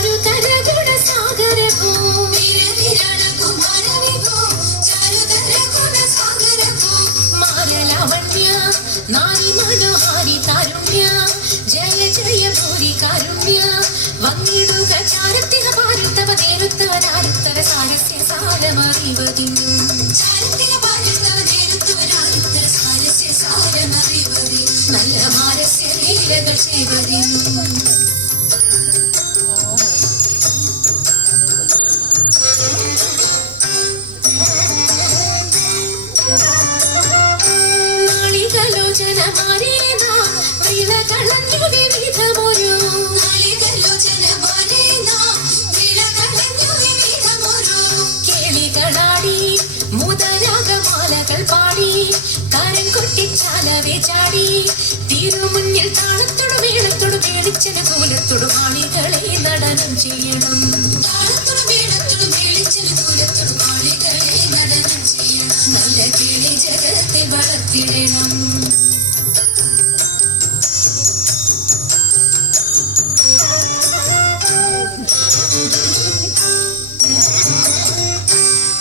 ചാരുതര ഗുണസാഗരഭൂ മാരലാവണ്യ നാരി മനോഹാരി താരുണ്യ ജയ ജയ ഭൂരി കാരുണ്യ വന്നിടുക ചാരത്തിക പാരുത്തവ നേരുത്തവനാരുത്തര സാരസ്യ സാരമറിവതിന്നു നല്ല മാരസ്യ ലീലകൾ ചെയ്വതിന്നു മുതരാഗമാലകൾ പാടി കരം കൊട്ടിച്ചാലവേ ചാടി തിരുമുന്നിൽ താളത്തോട് മേളത്തോട് മേളിച്ചന് കൂലത്തോട് ആണികളെ നടനം ചെയ്യണം നല്ല കിളി ജഗത്തെ വളർത്തിടണം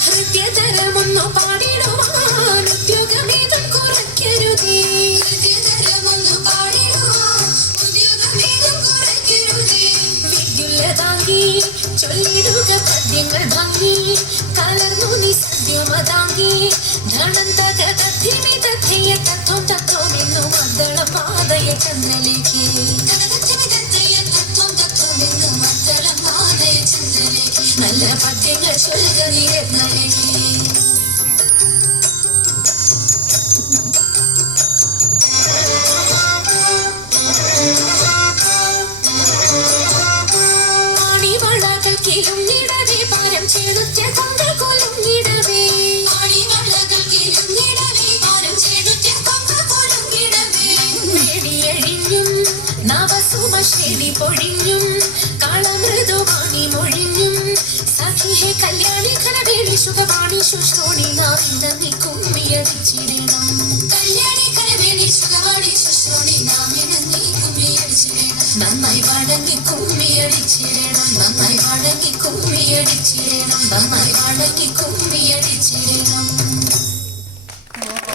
ഹൃദയതരമൊന്നു പാടിടുവാൻ ഉദ്യോഗമേതും കുറയ്ക്കരുതേ വിദ്യുല്ല താങ്ങി ചൊല്ലിടുക പദ്യങ്ങൾ ഭംഗി കലർന്നു നീ സദ്യമതാങ്ങി ധനന്തക തദ്ധിമി തദ്ധിയ തത്വം തത്വമെന്നു മദ്ദളം മാതയ ചന്ദ്രലേഖേ നല്ല പദ്യങ്ങൾ ചൊല്ലുക നീരത്നലേഖേ ആണിവളകൾ കിലുങ്ങിടവേ പാരം ചെലുത്തിയ കൊങ്കൾ കൊലുങ്ങിടവേ വേടിയഴിഞ്ഞും നവസുമശ്രേണി പൊഴിഞ്ഞും കളമൃദുവാണി മൊഴിഞ്ഞും സഖിഹേ കല്യാണി ഖലവേളി സുഖവാണി ശുശ്രോണി നാവിന്ദ നീ കുമ്മിയടിച്ചിടണം നന്നായി വഴങ്ങി കുമ്മിയടിച്ചിടണം നന്നായി വഴങ്ങി കുമ്മിയടിച്ചിടണം നന്നായി വഴങ്ങി കുമ്മിയടിച്ചിടണം